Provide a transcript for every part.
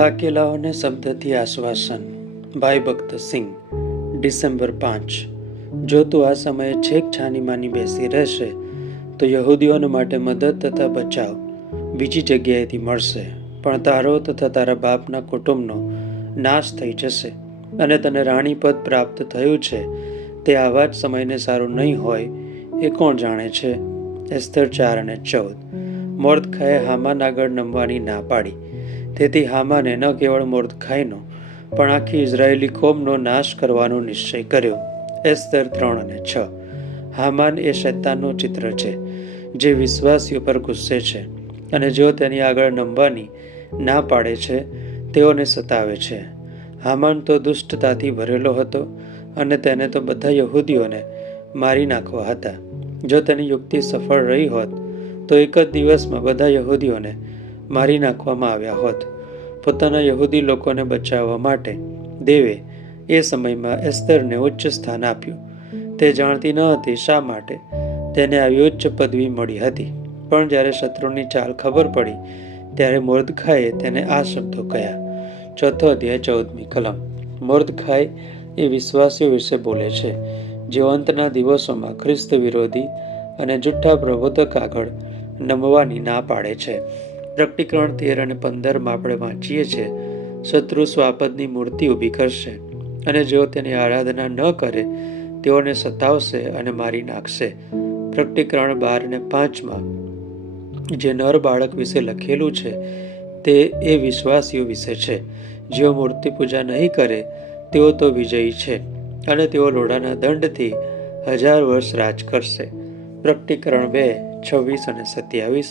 થાકેલાઓને શબ્દથી આશ્વાસન. ભાઈ ભક્ત સિંહ, ડિસેમ્બર પાંચ. જો તું આ સમયે છેક છાનીમાની બેસી રહેશે, તો યહૂદીઓને માટે મદદ તથા બચાવ બીજી જગ્યાએથી મળશે. પણ તારો તથા તારા બાપના કુટુંબનો નાશ થઈ જશે અને તને રાણીપદ પ્રાપ્ત થયું છે. તે આવા જ સમયને સારું નહીં હોય એ કોણ જાણે છે? એસ્તર ચાર અને ચૌદ. મોર્દખાએ હામાન આગળ નમવાની ના પાડી. તેથી હામાને ન કેવળ મોર્દખાઈનો, પણ આખી ઇઝરાયેલી કોમનો નાશ કરવાનો નિશ્ચય કર્યો. એસ્તર ત્રણ અને છ. હામાન એ શૈતાનનું ચિત્ર છે, જે વિશ્વાસીઓ પર ગુસ્સે છે અને જેઓ તેની આગળ નમવાની ના પાડે છે, તેઓને સતાવે છે. હામાન તો દુષ્ટતાથી ભરેલો હતો અને તેને તો બધા યહૂદીઓને મારી નાખવા હતા. જો તેની યુક્તિ સફળ રહી હોત, તો એક જ દિવસમાં બધા યહૂદીઓને મારી નાખવામાં આવ્યા હોત. પોતાના યહૂદી લોકોને બચાવવા માટે દેવે એ સમયમાં એસ્તરને ઉચ્ચ સ્થાન આપ્યું. તે જાણતી ન હતી શા માટે તેને આવી ઉચ્ચ પદવી મળી હતી. પણ જ્યારે શત્રુની ચાલ ખબર પડી, ત્યારે મોર્દખાએ તેને આ શબ્દો કહ્યા. ચોથો અધ્યાય, ચૌદમી કલમ. મોર્દખાય એ વિશ્વાસીઓ વિશે બોલે છે. જેઓ અંતના દિવસોમાં ખ્રિસ્ત વિરોધી અને જુઠ્ઠા પ્રબોધક આગળ નમવાની ના પાડે છે. પ્રકટીકરણ તેર અને પંદરમાં આપણે વાંચીએ છીએ, શત્રુ સ્વાપદની મૂર્તિ ઊભી કરશે અને જેઓ તેની આરાધના ન કરે, તેઓને સતાવશે અને મારી નાખશે. પ્રકટીકરણ બાર ને પાંચમાં, જે નર બાળક વિશે લખેલું છે, તે એ વિશ્વાસીઓ વિશે છે. જેઓ મૂર્તિ પૂજા નહીં કરે, તેઓ તો વિજયી છે અને તેઓ લોડાના દંડથી હજાર વર્ષ રાજ કરશે. પ્રકટીકરણ બે, છવ્વીસ અને સત્યાવીસ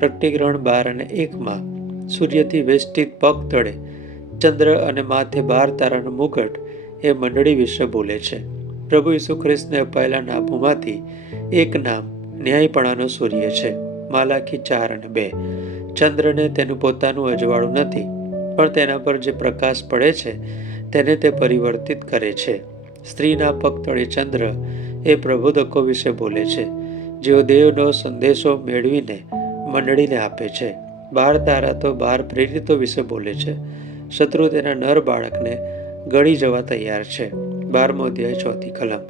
પ્રકટીકરણ બાર અને એકમાં સૂર્યથી વેષ્ટિત પગ તળે, ચંદ્ર અને માથે બાર તારાનો મુકટ એ મંડળી વિશે બોલે છે. પ્રભુ ઈસુ ખ્રિસ્તને અપાયેલા નામોમાંથી એક નામ ન્યાયપણાનો સૂર્ય છે. માલાખી ચાર અને બે. ચંદ્રને તેનું પોતાનું અજવાળું નથી, પણ તેના પર જે પ્રકાશ પડે છે, તેને તે પરિવર્તિત કરે છે. સ્ત્રીના પગ તળે ચંદ્ર એ પ્રબોધકો વિશે બોલે છે. જેઓ દેવનો સંદેશો મેળવીને મંડળીને આપે છે. બાર તારા તો બાર પ્રેરિતો વિશે બોલે છે. શત્રુ તેના નર બાળકને ગળી જવા તૈયાર છે. બારમો અધ્યાય, ચોથી કલમ.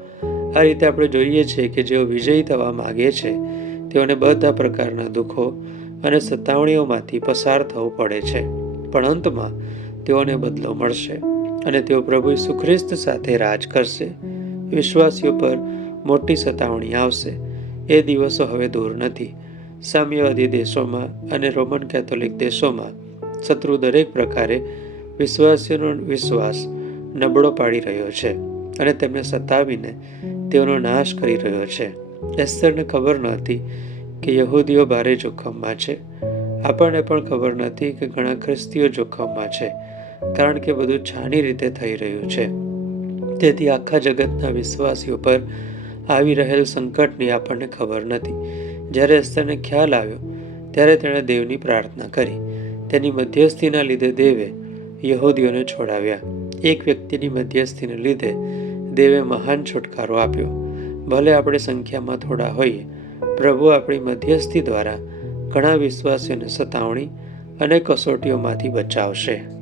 આ રીતે આપણે જોઈએ છીએ કે જેઓ વિજયી થવા માગે છે, તેઓને બધા પ્રકારના દુઃખો અને સતાવણીઓમાંથી પસાર થવું પડે છે. પણ અંતમાં તેઓને બદલો મળશે અને તેઓ પ્રભુ સુખ્રિસ્ત સાથે રાજ કરશે. વિશ્વાસીઓ પર મોટી સતાવણી આવશે. એ દિવસો હવે દૂર નથી. સામ્યવાદી દેશોમાં અને રોમન કેથોલિક દેશોમાં શત્રુ દરેક પ્રકારે વિશ્વાસીઓનો વિશ્વાસ નબળો પાડી રહ્યો છે અને તેમને સતાવીને તેઓનો નાશ કરી રહ્યો છે. એસ્તરને ખબર નહોતી કે યહૂદીઓ ભારે જોખમમાં છે. આપણને પણ ખબર નથી કે ઘણા ખ્રિસ્તીઓ જોખમમાં છે, કારણ કે બધું છાની રીતે થઈ રહ્યું છે. તેથી આખા જગતના વિશ્વાસીઓ પર આવી રહેલ સંકટની આપણને ખબર નથી. જ્યારે અસ્તરને ખ્યાલ આવ્યો, ત્યારે તેણે દેવની પ્રાર્થના કરી. તેની મધ્યસ્થીના લીધે દેવે યહૂદીઓને છોડાવ્યા. એક વ્યક્તિની મધ્યસ્થીને લીધે દેવે મહાન છુટકારો આપ્યો. ભલે આપણે સંખ્યામાં થોડા હોઈએ, પ્રભુ આપણી મધ્યસ્થી દ્વારા ઘણા વિશ્વાસીઓને સતાવણી અને કસોટીઓમાંથી બચાવશે.